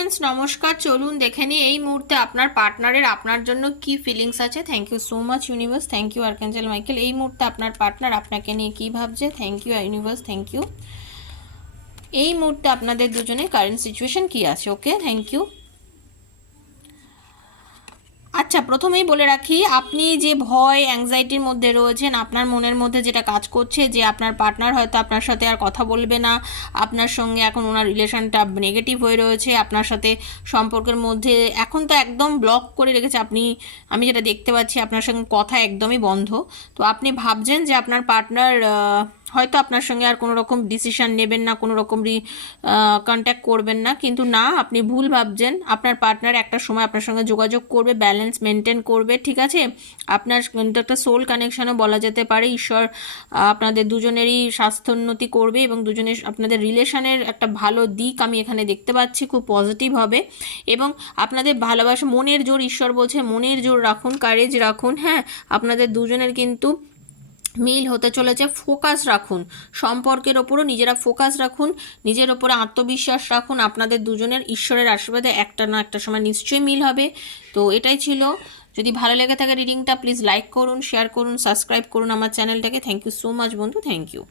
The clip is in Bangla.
ফ্রেন্ডস, নমস্কার। চলুন দেখে নিই এই মুহূর্তে আপনার পার্টনারের আপনার জন্য কি ফিলিংস আছে। Thank you so much universe, thank you archangel Michael. এই মুহূর্তে আপনার পার্টনার আপনাকে নিয়ে কী ভাবছে। Thank you universe, thank you. এই মুহূর্তে আপনাদের দুজনে কারেন্ট সিচুয়েশন কি আছে। Okay, thank you. আচ্ছা, প্রথমেই বলে রাখি, আপনি যে ভয় অ্যাংজাইটির মধ্যে রয়েছেন, আপনার মনের মধ্যে যেটা কাজ করছে যে আপনার পার্টনার হয়তো আপনার সাথে আর কথা বলবে না, আপনার সঙ্গে এখন ওনার রিলেশনটা নেগেটিভ হয়ে রয়েছে, আপনার সাথে সম্পর্কের মধ্যে এখন তো একদম ব্লক করে রেখেছে। আমি যেটা দেখতে পাচ্ছি আপনার সঙ্গে কথা একদমই বন্ধ। তো আপনি ভাবছেন যে আপনার পার্টনার হয়তো আপনার সঙ্গে আর কোনো রকম ডিসিশন নেবেন না, কোনো রকম কন্ট্যাক্ট করবেন না, কিন্তু না, আপনি ভুল ভাবছেন। আপনার পার্টনার একটা সময় আপনার সঙ্গে যোগাযোগ করবে, ব্যালেন্স মেনটেন করবে, ঠিক আছে। আপনার কিন্তু একটা সোল কানেকশনও বলা যেতে পারে। ঈশ্বর আপনাদের দুজনেরই স্বাস্থ্যোন্নতি করবে এবং দুজনের আপনাদের রিলেশনের একটা ভালো দিক আমি এখানে দেখতে পাচ্ছি, খুব পজিটিভ হবে। এবং আপনাদের ভালোবাসা, মনের জোর, ঈশ্বর বলছে মনের জোর রাখুন, কারেজ রাখুন। হ্যাঁ, আপনাদের দুজনের কিন্তু মিল হতে চলেছে। ফোকাস রাখুন সম্পর্কের ওপরও, নিজেরা ফোকাস রাখুন, নিজের ওপরে আত্মবিশ্বাস রাখুন। আপনাদের দুজনের ঈশ্বরের আশীর্বাদে একটা না একটা সময় নিশ্চয়ই মিল হবে। তো এটাই ছিল। যদি ভালো লেগে থাকে রিডিংটা, প্লিজ লাইক করুন, শেয়ার করুন, সাবস্ক্রাইব করুন আমার চ্যানেলটাকে। থ্যাংক ইউ সো মাচ বন্ধু, থ্যাংক ইউ।